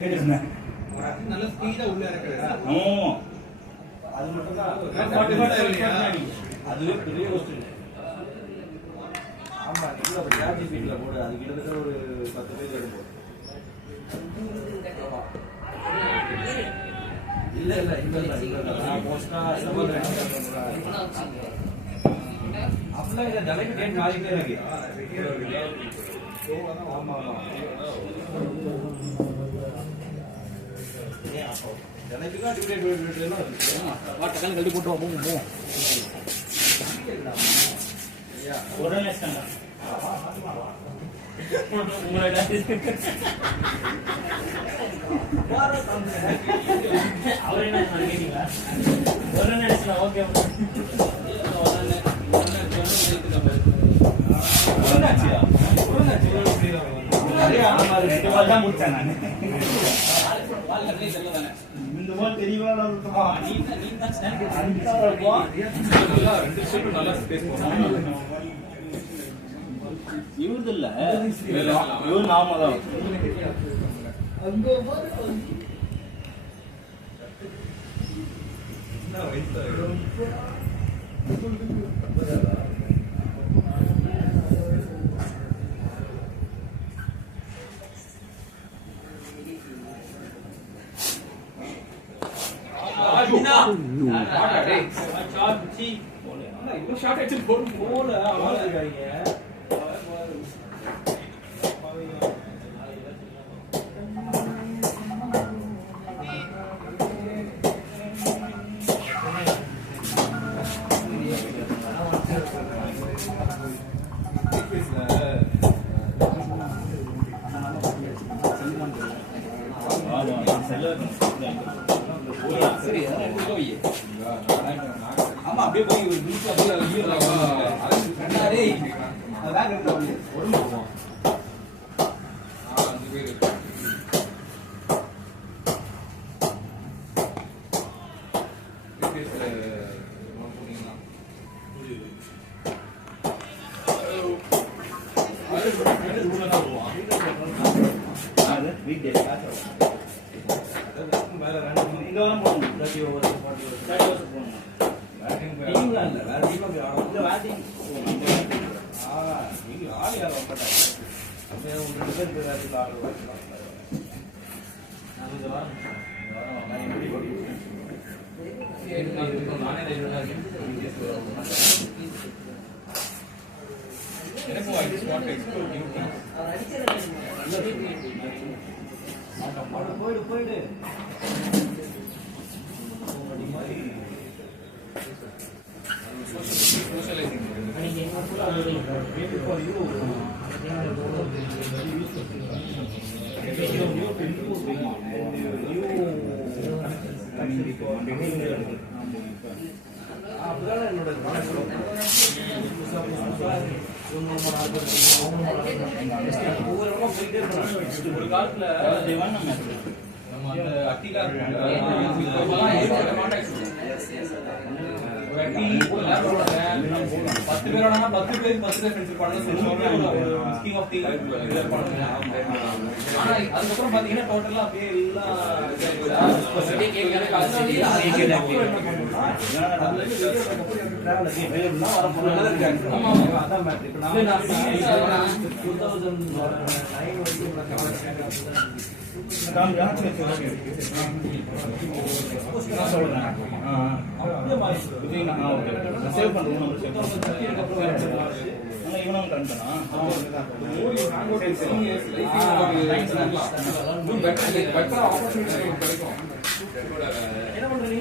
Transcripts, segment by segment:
நல்ல ஸ்பீடா உள்ள இறக்குறா. அது மட்டும் தான். அதுவே பெரிய ரோஸ்ட் இல்லை. ஆமா, நீங்க அப்ப ஜார்ஜி ஃபீட்ல போடு. அது கிட்டத்தட்ட ஒரு 10 பேர் எடுப்போம். இல்ல நான் போஸ்டா சவால் அப்பல இந்த ஜலைக்கு டேட் மாறிட்டே இருக்கு. ஆமா ஜலைக்குலாம் டிஃபரெண்ட் எல்லாம் இருக்கு. வாட்டக்கல்ல கழட்டி போட்டு போவோம். ஒரு நிமிஷம் உங்களோட அவர் என்ன கேட்டீங்களா? ஒரு நிமிஷம் ஓகே இவருது இல்ல இவரு நாம தான் ஆமா அப்படியே போய் ஒரு நிமிஷம் அப்படியே ஒரு காலத்துல நம்ம அந்த அட்டிலா ஒரு அட்டி 10 பேரோட 10 பேர் 10 ஃப்ரெண்ட்ஸ் பண்ணலாம் ஸ்கீம் ஆஃப் டீ பண்ணுங்க. ஆனா அதுக்கப்புறம் பாத்தீங்கன்னா டோட்டலா அப்படியே சேவ் பண்ணுவோம். இவனும் கரெக்டானா என்ன பண்ற நீ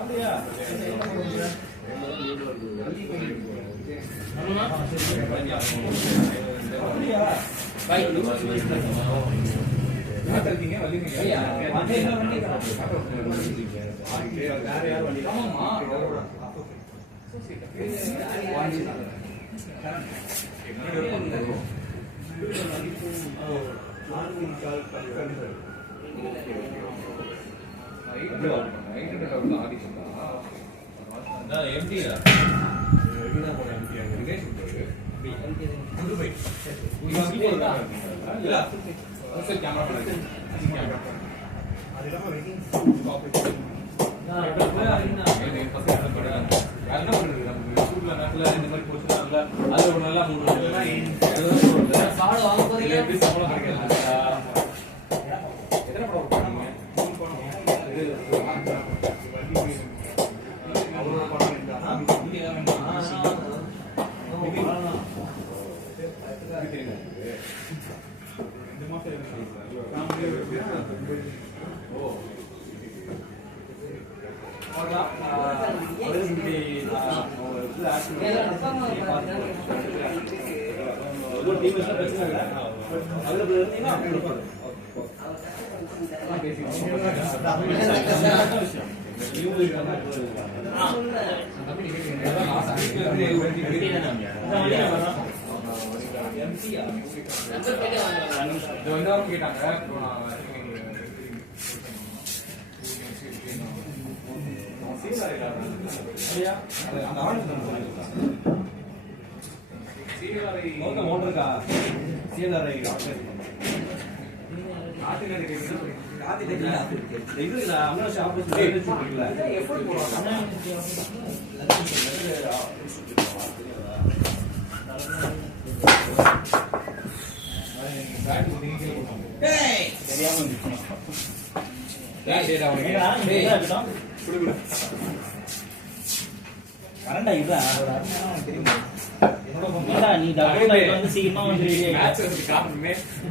அப்படியா கேமரா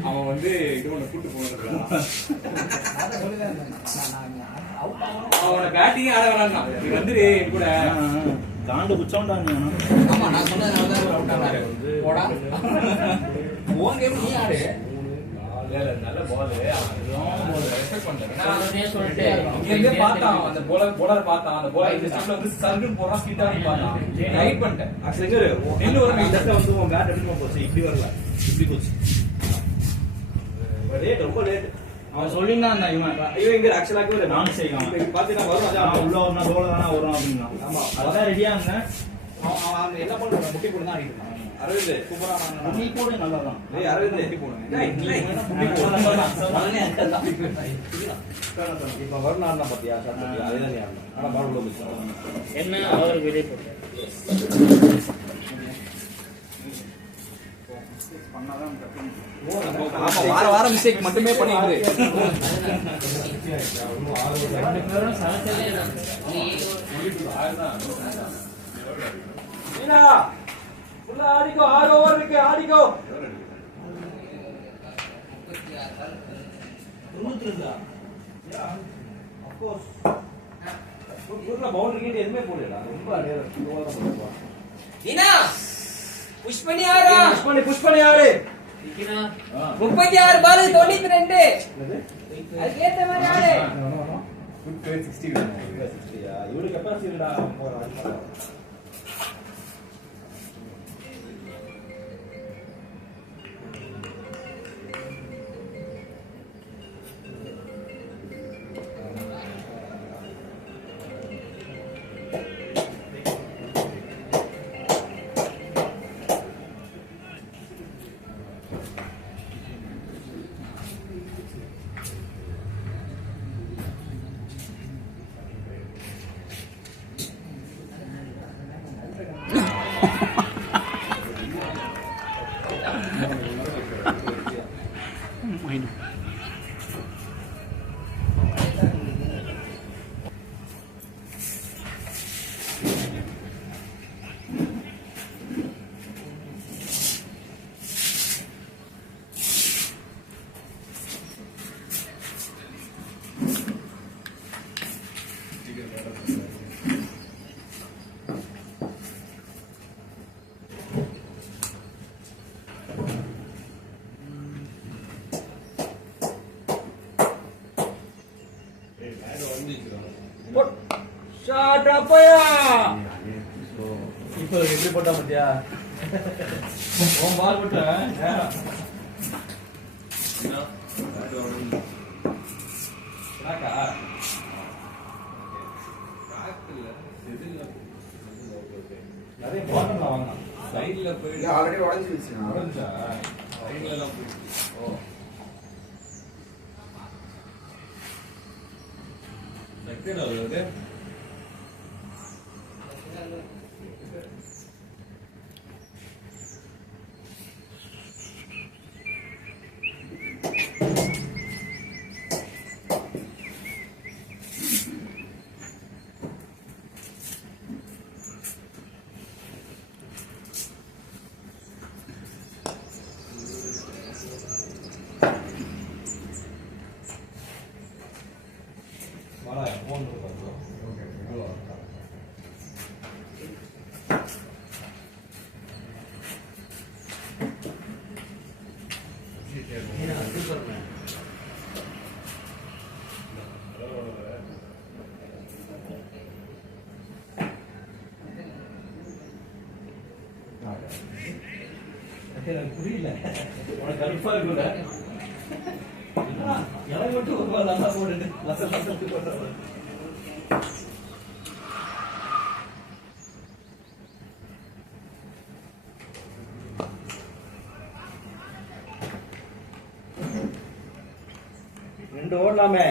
அவன் வந்து இது ஒண்ணு கூட்டு போன அவனோட பேட்டிங் ஆட வரான்னா நீ வந்துரு என் கூட காண்டு குச்சோண்டா நீ. ஆமா நான் சொன்னதுனால அவுட் ஆனாரு போடா ஓன் கேம் நீ ஆடு நல்ல பால் ரெஸ்பெக்ட் சொல்லிட்டு இங்க பார்த்தான் அந்த போலர் பார்த்தான் அந்த போலர் இந்த ஸ்டெப்ல வந்து சர்க்கிள் போறான் ஸ்கிட் ஆகி பார்த்தான் ரைட் பண்ணிட்டேன் ஆக்சுவலி நெல்லு ஒரு இந்த இடத்துல வந்து உன் பேட் எப்படி போச்சு, இப்படி வரல, இப்படி போச்சு. லேட், ரொம்ப லேட். அவன் சொல்லியிருந்தான் இவன் இங்க ஆக்சுவலாக நான் செய்யலாம் பாத்தீங்கன்னா வரும் நான் உள்ள வரணும் தோலை தானே வரும் அப்படின்னா. ஆமா அதான் ரெடியா இருந்தேன். அவன் என்ன பண்றான் முட்டி போட்டு தான் அடிக்கிறான் அரவிந்த் சூப்பரா நீ கூட நல்லா தான். அரவிந்த் முட்டி போடுங்க இப்ப வரணும் பாத்தியா அதேதான் ஆனா பால் உள்ள போச்சு என்ன அவர் வெளியே போட்டு வார வாரம் மிஸ்டேக் மட்டுமே பண்ணிட்டு ஆடிக்கோ 6 ஓவர் இருக்கு ஆடிக்கோ 92. அப்கோர்ஸ் பவுண்டரி கிட்ட எதுவுமே போடல ரொம்ப புஷ் பண்ணி ஆறா புஷ் பண்ணி ஆடு 36 பால் 92 அதுக்கு ஏத்த மாதிரி ஆடு 60 இவரு கெப்பாசிட்டிடா இப்போ எப்படி போட்டா பத்தியா பால் போட்டேன் நிறைய பால் வாங்க சைடுல போய் ஆல்ரெடி உடைஞ்சிருச்சு உடைஞ்சா சைடுல எல்லாம் போய் ஓ எத்தனை வருது புரியல உனக்கு கருப்பா இருக்குல்ல எனக்கு மட்டும் ஒரு ரூபாய் நல்லா போடுது லசல் லசத்துக்கு போடுற ரெண்டு ஓடலாமே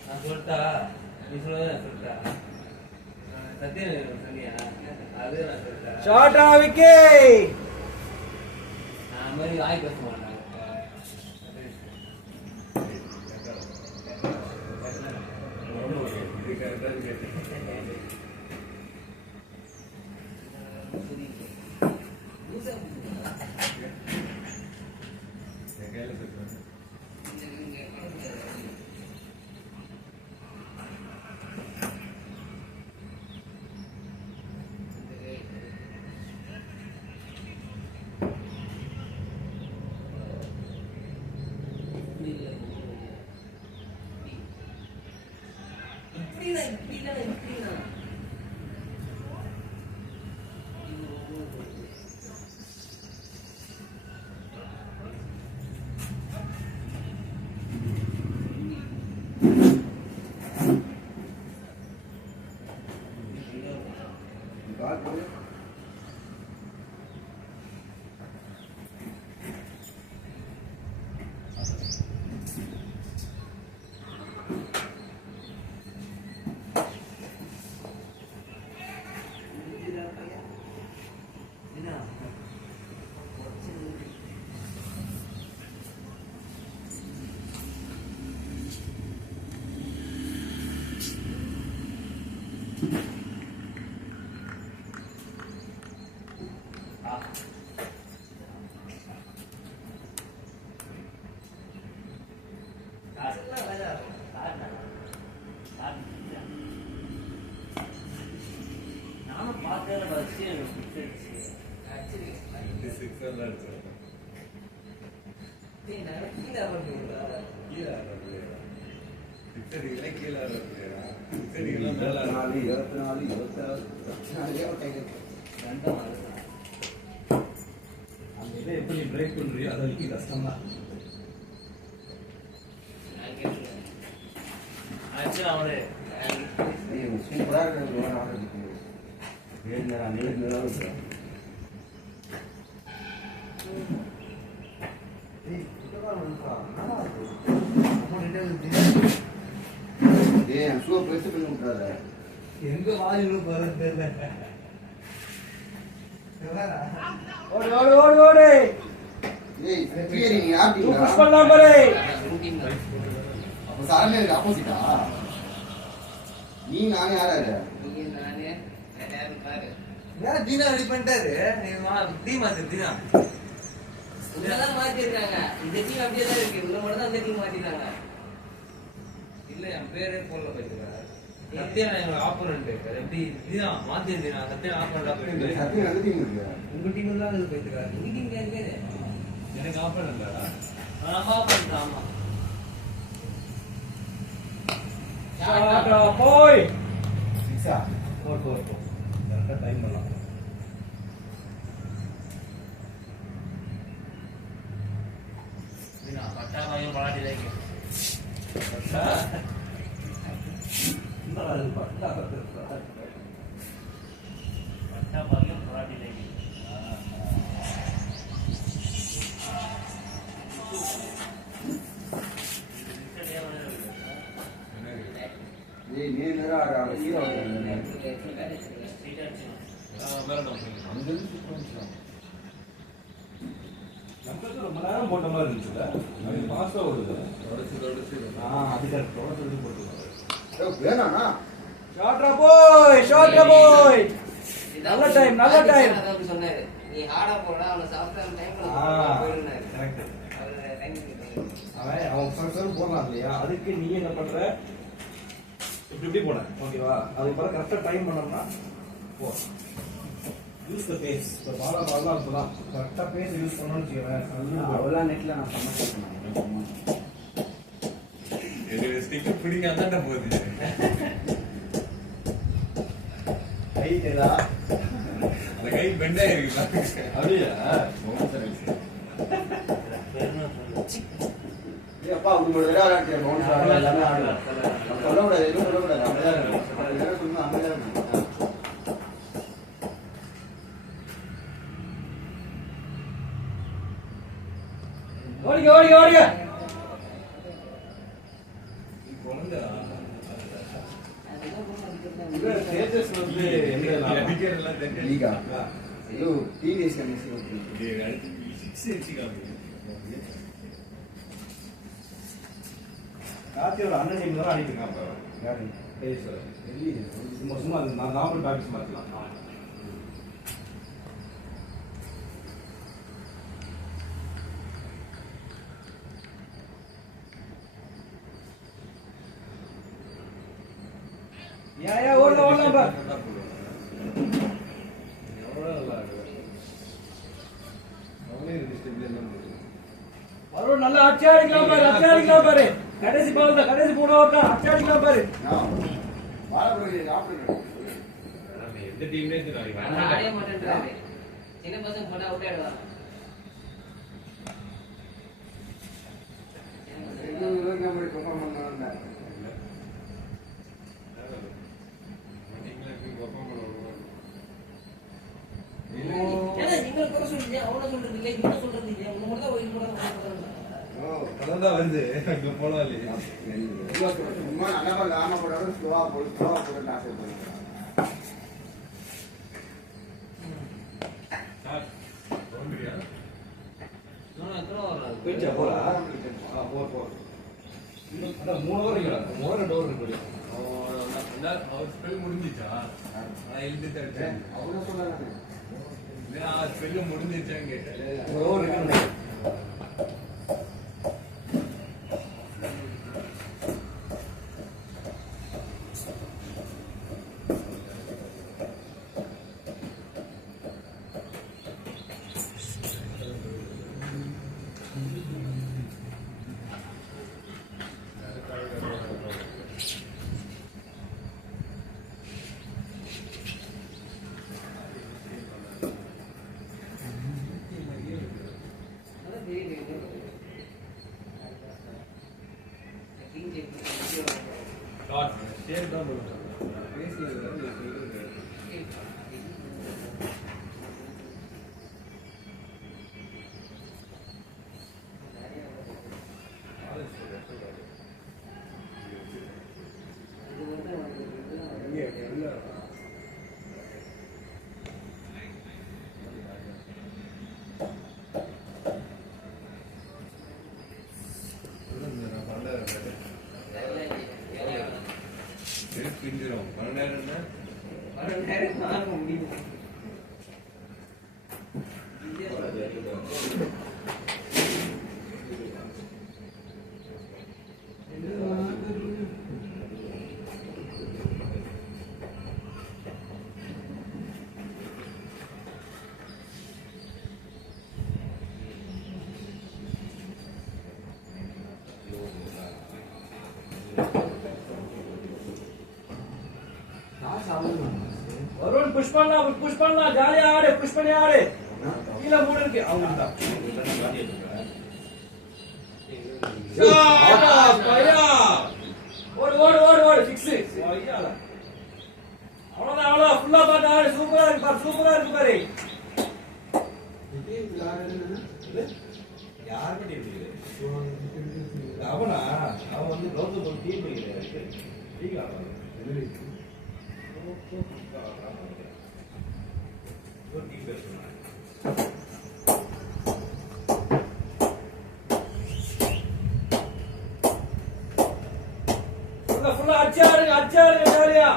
நான் சொல்லிட்டா நீ சொல்லுவேன் சொல்லிட்டா சத்தியம் சொன்னியா அது நான் சொல்லிட்டேன் ஷார்ட் விக்கி நான் அந்த மாதிரி வாய் பேச மாட்டேன் நானும் பார்த்தேன் வச்சு அந்த இதை எப்படி பிரேக் பண்றியோ அது வரைக்கும் கஷ்டம் தான். சூப்பரா இருக்கு. எங்க வாயிலும் போறது தெரியல. ஓடு ஓடு ஓடு ஓடு புஷ் பண்ணலாம் பாரு ஆப்போசிட்டா நீ நானே யாராரு நானே பாரு வேற தீனா ரெடி பண்ணிட்டாரு டீம் அது தீனா உள்ளதான் மாத்திருக்காங்க இந்த டீம் அப்படியே தான் இருக்கு உள்ள மட்டும் தான் அந்த டீம் மாத்திட்டாங்க இல்ல என் பேரே போல போயிட்டு சத்தியா எங்க ஆப்போனன்ட் எப்படி தீனா மாத்தி தீனா சத்தியா ஆப்போனன்ட் சத்தியம் எந்த டீம் இருக்கு உங்க டீம் தான் இது போயிட்டு மீட்டிங் கேக்குது எனக்கு ஆஃபர் இல்லடா. நம்ம ஆப்போனன்ட் ஆமா ஷார்ட் போய் சிக்ஸா போர் போர் போர் கரெக்டாக டைம் பண்ணலாம். தீனா பட்டா வாங்கி பலாட்டி லைக் பட்டா வாங்கி பலாட்டி லைக் ஏய் நீ நேரா ஹீரோ வேற நம்ம ரொம்ப நேரம் போட்ட மாதிரி இருந்துச்சுல அது ஃபாஸ்டா ஓடுது தொடச்சு அது கரெக்ட் தொடச்சு போட்டுருவாங்க வேணாண்ணா ஷாட்ரா போய் நல்ல டைம் அதான் சொன்னாரு நீ ஹார்டா போடா அவன சாஃப்டா டைம்ல போயிடுனாரு கரெக்ட் அவரு டைம் அவன் ஃபர்ஸ்ட் போடலாம் இல்லையா அதுக்கு நீ என்ன பண்ற இப்படி போட ஓகேவா அதுக்கு பிறகு கரெக்டா டைம் பண்ணோம்னா போ யூஸ் த பேஸ் இப்போ பாலா அப்பதான் கரெக்டா பேஸ் யூஸ் பண்ணணும்னு வச்சுக்கோங்க அவ்வளோ நெட்ல நான் சமைச்சு ஸ்டிக்கர் பிடிக்காம போகுது ரைட் ஏதா அந்த கை பெண்டா இருக்கு அப்படியா அப்பா உங்களோட விளையாட்டு பவுன்ஸ் எல்லாமே ஆடலாம் சொல்லக்கூடாது எதுவும் சொல்லக்கூடாது அமைதியாக இருக்கும் சும்மா அமைதியாக இருக்கும் ஓடிங்க தேஜஸ் வந்து எந்த லீகா ஐயோ டீனேஜ் கமிஷன் கார்த்தியோட அண்ணன் டீம் தான் அடிக்கிறாங்க சும்மா நான் நார்மல் டாக்ஸ் மாற்றலாம் ஓடலாம் பா வரும் நல்லா அடிக்கலாம் பாரு கடைசி பால் தான் கடைசி 3 ஓவர் தான் அடிக்கலாம் பாரு எந்த டீம்லயே ஆடவே மாட்டேன்றாரு சின்ன பசங்க போட்டா அவுட் ஆயிடுவாங்க ஏன்னா நீங்க கூட சொல்றீங்க அவன சொல்றது இல்ல இவன சொல்றது இல்ல உங்க மட்டும் தான் ஒயின் போடாத அதான் வருது இங்க போலாம் இல்லையா சும்மா நல்லா ஆமா போடாத ஸ்லோவா போட்டு ஆசை பண்ணுறேன் போயிடுச்சா போறா போர் அதான் 3 ஓவர் இருக்கு 2 ஓவர் இருக்கு அவர் ஸ்பெல் முடிஞ்சிச்சா எழுதி அவ்வளோ சொல்லாங்க ஸ்பெல்லு முடிஞ்சிச்சான்னு கேட்டேன் 1 ஓவர் இருக்கு பிஞ்சிரும் 12 நேரம் முடியும் வருண் புஷ் பண்ணலாம் ஜாலியா ஆடு புஷ் பண்ணி ஆடு கீழே 3 இருக்கு அவங்க தான் ஓடு ஓடு ஓடு ஓடு 6 அவ்வளவுதான் அவ்வளவுதான் ஃபுல்லா பாத்து ஆடு சூப்பரா இருக்கு பாரு சூப்பரா இருக்கு பாரு யார் பத்தி அவனா அவன் வந்து கௌதம் டீ போயிருக்காரு டீ காப்பாங்க டீ பேசுறாங்க ஃபுல்லா அச்சாருங்க ஜாலியா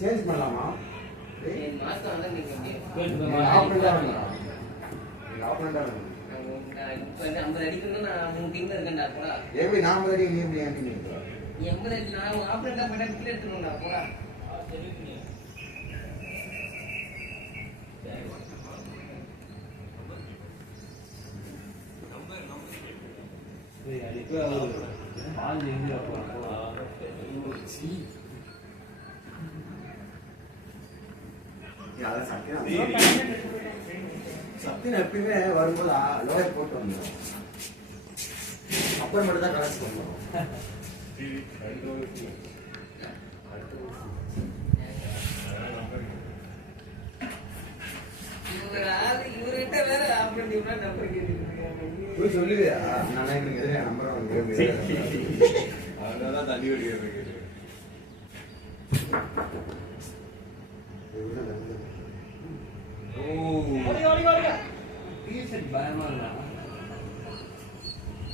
சேஞ்ச் பண்ணலாமா மாசம் வந்து நீங்க இப்ப 50 அடிக்கணும் நான் 3 டீம்ல இருக்கேன்டா போடா எப்படி நாம தான் நீ எப்படி ஏன் டீம் 80 அடி நான் ஆப்ரேட்டா பண்ண கிட்ட எடுத்துறேன்டா போடா சத்தின் எப்பயுமே வரும்போது லோயர் போட்டு வந்துடும் அப்பர் மட்டும் தான் கலெக்ட் பண்ணுவோம் இவர்கிட்ட வேற ஆப்ரேட்டிவ் நம்பர் கேட்டுருக்கேன் போய் சொல்லுவியா நான் எனக்கு எதிரே நம்பர் வாங்க அதனாலதான் தண்ணி வெடிக்கிறது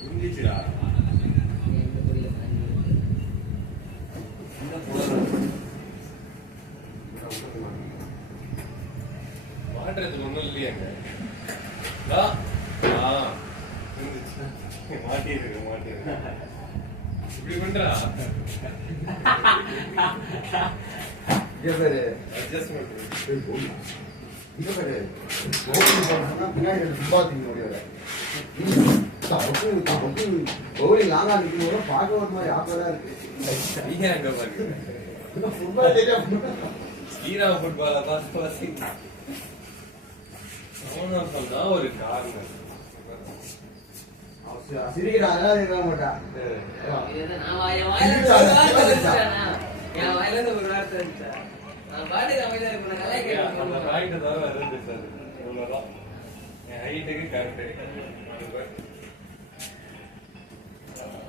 இருந்துச்சுடா மாட்டுறதுக்கு ஒண்ணும் இல்லையாங்க மாட்டிருக்கு இப்படி பண்றா அட்ஜஸ்ட்மெண்ட் பின்னாடி பவுலிங் லாங்கா நிற்கும் பார்க்க ஒரு மாதிரி ஆப்பதான் இருக்கு ஃபுட்பால் தெரியும் ஸ்ரீராம் ஃபுட்பால பார்த்து சொன்னா ஒரு காரணம் சிரிக்கிறா அதெல்லாம் இருக்க மாட்டா என் வாயில ஒரு வார்த்தை இருந்துச்சா நான் பாட்டுக்கு அமைதியா இருக்கணும் நல்லா கேட்கணும் ஹைட்டு தான் வருது சார் இவ்வளோதான் என் ஹைட்டுக்கு கரெக்டு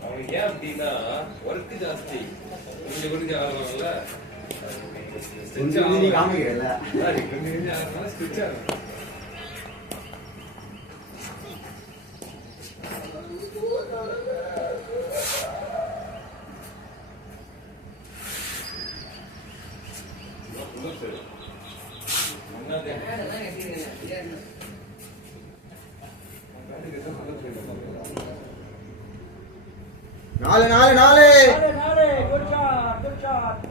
அவனுக்கு ஏன் அப்படின்னா ஒர்க்கு ஜாஸ்தி கொஞ்சம் கொஞ்சம் ஆகலாம்ல நீ காமிக்கிறல்ல கொஞ்சம் கொஞ்சம் ஆகலாம் ஸ்டிச் ஆகும் நாலு நாலு நாலு குட் ஷாட் குட் ஷாட்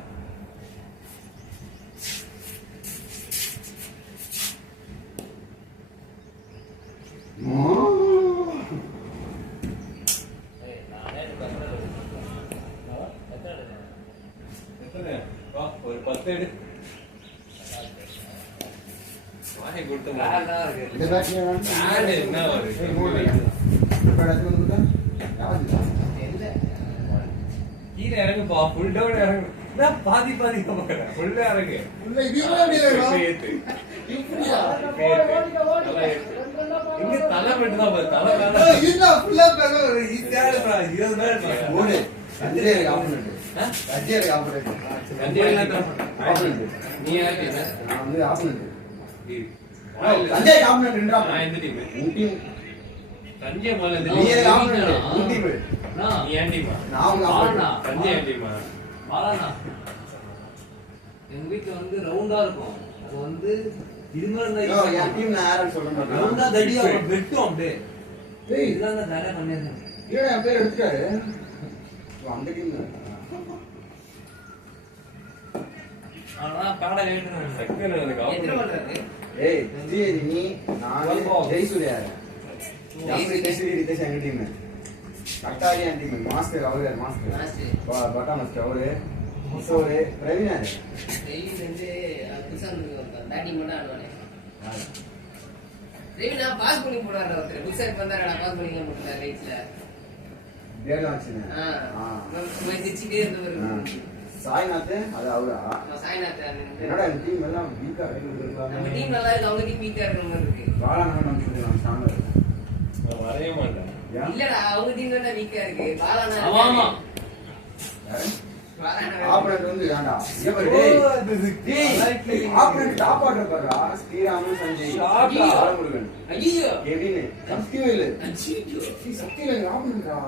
ஒரு 10 எடு வாங்கி கொடுத்த இந்த பேட்ச் என்ன வருது கீழே இறங்குப்பா ஃபுல் டவுன் இறங்கு நான் பாதி பாதி பார்க்கறேன் ஃபுல் இறங்கு இங்க தலை மட்டும் தான் பாரு தலை நீ யாரு நான் எந்த டீம் தஞ்சை மலை நீ எனக்கு ஆப்பனன்ட் உன் டீம் நீ ஏன் டீமா நான் உங்க ஆப்பனன்ட் தஞ்சை ஏன் டீமா பாலாண்ணா எங்க வீட்டுல வந்து ரவுண்டா இருக்கும் அது வந்து இது மாதிரி யோ என் டீம் நான் யாரன்னு சொல்ல மாட்டேன் ரவுண்டா தடியா வெட்டும் அப்படியே டேய் இதெல்லாம் தான் தடை பண்ணிருந்தேன் ஏன் என் பேர் எடுத்துட்டாரு அந்த டீம் ஆனா பாட வேணும் செகண்ட் எனக்கு எத்தனை ஆப்போசிட் பண்றது ஏய் ஜிஏடி நீ நான் ஜெயசூர்யா யாரு ஜெயசூரி ரிதேஷ் எங்க டீம் கட்டாரி என் டீம் மாஸ்டர் அவரு மாஸ்டர் மாஸ்டர். பட்டா மாஸ்டர் அவரு முசோரு பிரவீன் யாரு டெய்லி வந்து புதுசாக பேட்டிங் மட்டும் ஆடுவானே டெய்லி நான் பாஸ் பண்ணி போடுவாரு ஒருத்தர் புதுசாக வந்தாரா பாஸ் பண்ணி போட்டுருந்தாரு ரைட்ல பேர்லாம் வச்சுனேன் சிரிச்சுட்டே இருந்தவர் சாய்நாத் அது அவரா சாய்நாத் என்னடா இந்த டீம் எல்லாம் வீக்கா நம்ம டீம் நல்லா இருக்கு அவங்க டீம் வீக்கா இருக்கிற மாதிரி இருக்கு பாலானவன் நம்ம சொல்லலாம் ஸ்ட்ராங்கா இருக்கு நான் வரைய மாட்டேன் ஏன் இல்லடா அவங்க டீம் தான் வீக்கா இருக்கு பாலானா ஆமா ஆப்பனன்ட் வந்து வேண்டா டேய் ஆப்பனன்ட் டாப் ஆர்டர் பாருடா ஸ்ரீராமன் சஞ்சய் பாலமுருகன் ஐயோ கெவின் சக்திவேல் அச்சியோ சக்திவேல் ஆப்பனன்ட்ரா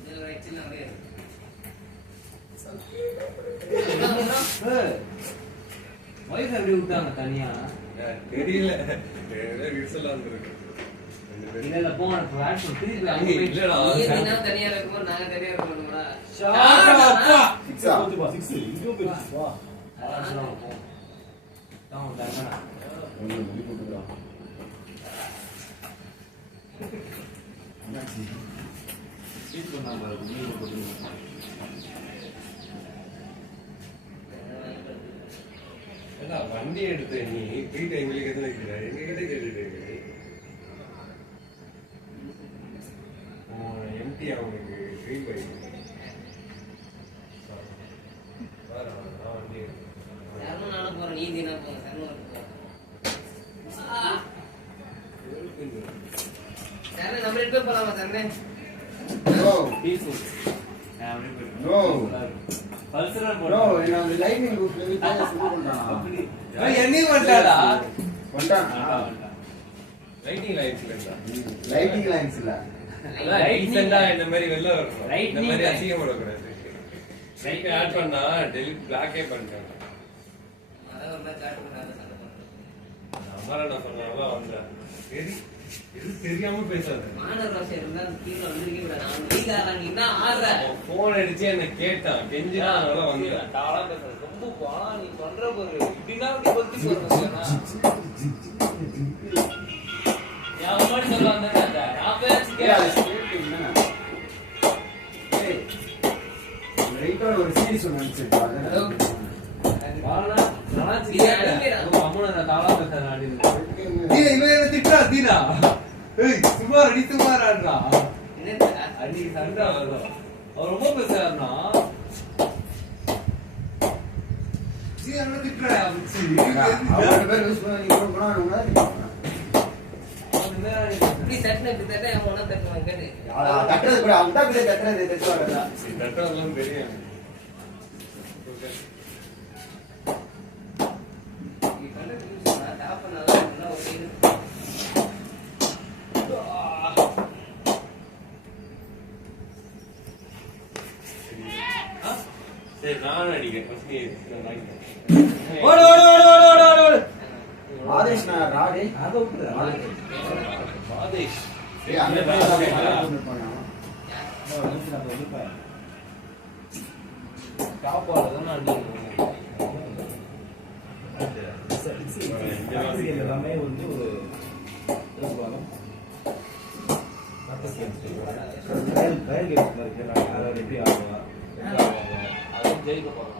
இதெல்லாம் ரைட்ல அப்படியே வைஃப் எப்படி விட்டாங்க தனியா தெரியல விசல் வந்துருக்கு இல்ல போன ஃபிளாட் திருப்பி அங்க போய் இல்லடா நீங்க தனியா இருக்கும்போது நாங்க தனியா இருக்கணும்டா அப்பா சிக்ஸா போதுப்பா 6 இங்க போயிடுச்சு வா ஒன்னு முடி போட்டுடா என்னாச்சு சீட் பண்ணா பாரு நீங்க போடுங்க ஏடா வண்டி எடுத்து நீ ஃப்ரீ டைம்ல எதுல நிக்கிற எங்க கிட்ட கேட்டுட்டு இருக்க எம்டி அவங்களுக்கு ஃப்ரீ பைக் வண்டி சர்மம் நானும் போறேன் நீ தினா போங்க சர்மம் சரண நம்ம ரெண்டு பேர் போலாமா சரணே நோ பீஸ்ஃபுல் நோ பல்சரா ப்ரோ நான் லைட்டிங் குரூப்ல இருந்து பேச சும்மா பண்றானா என்னையும் பண்ணிட்டாடா வந்தானா லைட்டிங் லைட்ஸ் இல்ல லைட்டிங் லைன்ஸ் இல்ல லைட்ஸ்ண்டா இந்த மாதிரி வெல்ல வரணும் இந்த Lightning மாதிரி light. அசிங்கம் பண்ணக்கூடாது லைட் ஆட் பண்ணா டெலிட் பிளாக்கே பண்ணிட்டாங்க அதான் ஒரு மேட்ச் ஆட் பண்ணாத சண்டை பண்றேன் அம்மாரா நான் சொன்னாலும் வந்து சரி இது தெரியாம பேசாத மாநகர ராசி இருந்தா கீழ வந்திருக்கே கூடாது நான் வீகாரங்க என்ன ஆடுற போன் அடிச்சு என்ன கேட்டான் கெஞ்சினா அதனால வந்தேன் தாளா பேசுற ரொம்ப போனா நீ பண்ற ஒரு இப்படின்னா அப்படி பத்தி போறேன்னா யா முன்னாடி சொல்ல வந்தேன் நான் பேசி ரைட்டர் ஒரு சீரிஸ் ஒன்று நினைச்சிருப்பாங்க பாலனா நான் அம்மன தாளா பேசுறேன் இவன் என்ன திட்டா தீனா ஏய் சுமார் அடி சுமாரான்றா என்ன அடி சண்டை வரும் அவர் ரொம்ப பேசுறாருன்னா சீ என்ன திட்டுறா அவரோட பேர் யூஸ் பண்ணி நீங்க போனா இப்படி தட்டின இப்படி தட்ட அவன் ஒன்றா தட்டுவான் கேட்டு தட்டுறது கூட அவன் தான் இப்படி தட்டுறது தட்டு வரதா தட்டெல்லாம் தெரியும் நீ பண்ற நியூஸ் நான் டாப் பண்ணாதான் நல்லா ஒரு இது சரி நானும் அடிக்கிறேன் ஃபர்ஸ்ட் நீ ஓடு ஓடு ஓடு ஓடு ஓடு ஓடு ஓடு ஆதேஷ் நான் ராடே அத விட்டு ஆதேஷ் ஏய் அந்த பையன் போனா டாப்பால தான் அடி எல்லாமே வந்து ஒரு ட்ரையல் கேம்ஸ் இருக்கு யாராவது எப்படி ஆடுவா அது ஜெயிக்க போறோம்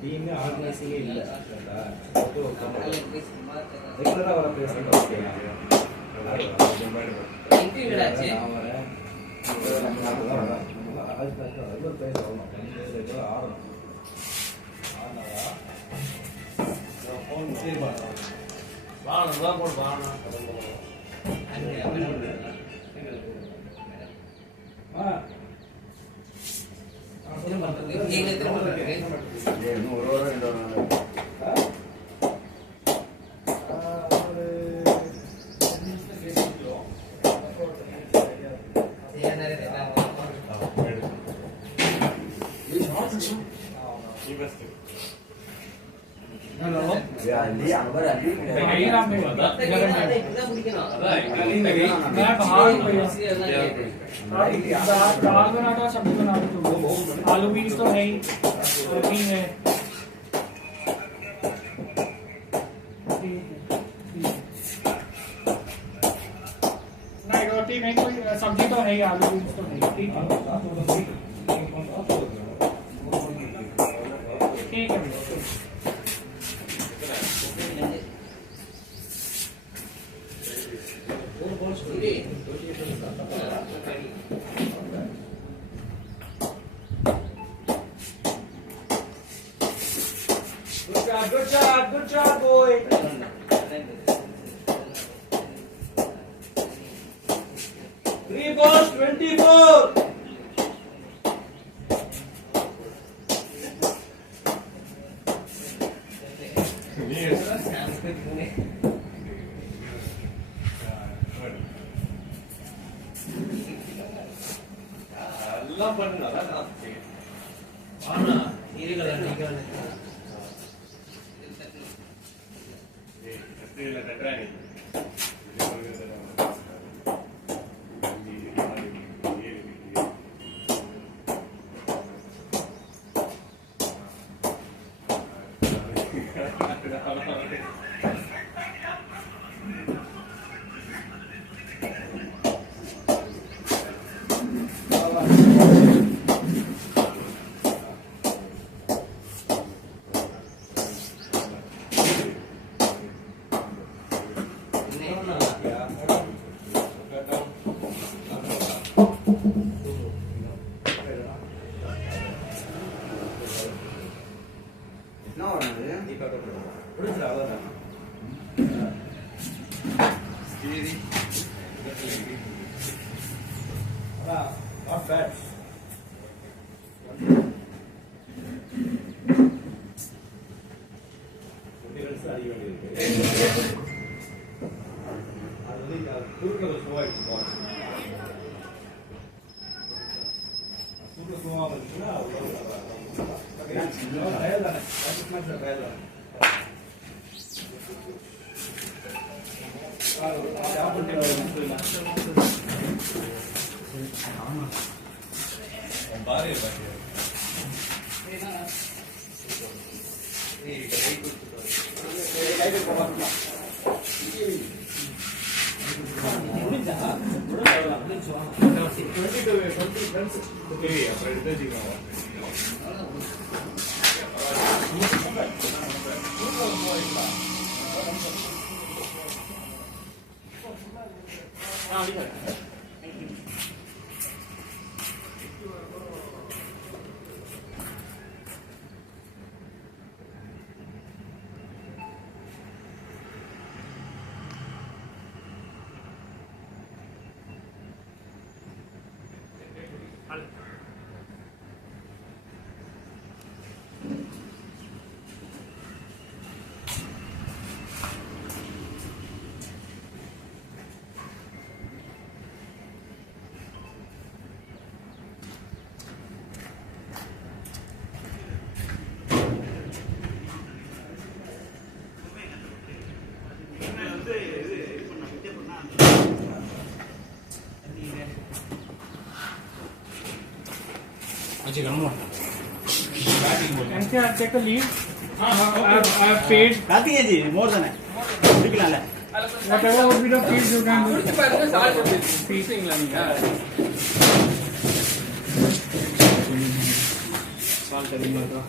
டீமே ஆர்கனைசிங்கே இல்லை சும்மா ரெகுலரா வர பேசுறேன் இன்டர்வியூ ஆச்சு வாங்க தான் போடு வாங்க நீங்க திரும்ப இன்னும் ஒரு வாரம் 2 வாரம் अली अंबर अली கைராம் पे இதான் முடிக்கணும் मैं बाहर दाल बनाता सब्जी बनाता तुम आलू बीन्स तो है ही रोटी है नहीं रोटी नहीं कोई सब्जी तो है ही आलू बीन्स तो है ठीक है ठीक है Good job, boy. 3 balls, 24. எல்லாம் பண்ணுங்க ஆனா நீரிகள் நீங்க என்ன வரணும் Not bad. I'll take a lead. I've paid more than whatever would be the fees you can do. பீசிங்களா நீங்க Salt அதிகமா இருக்கா?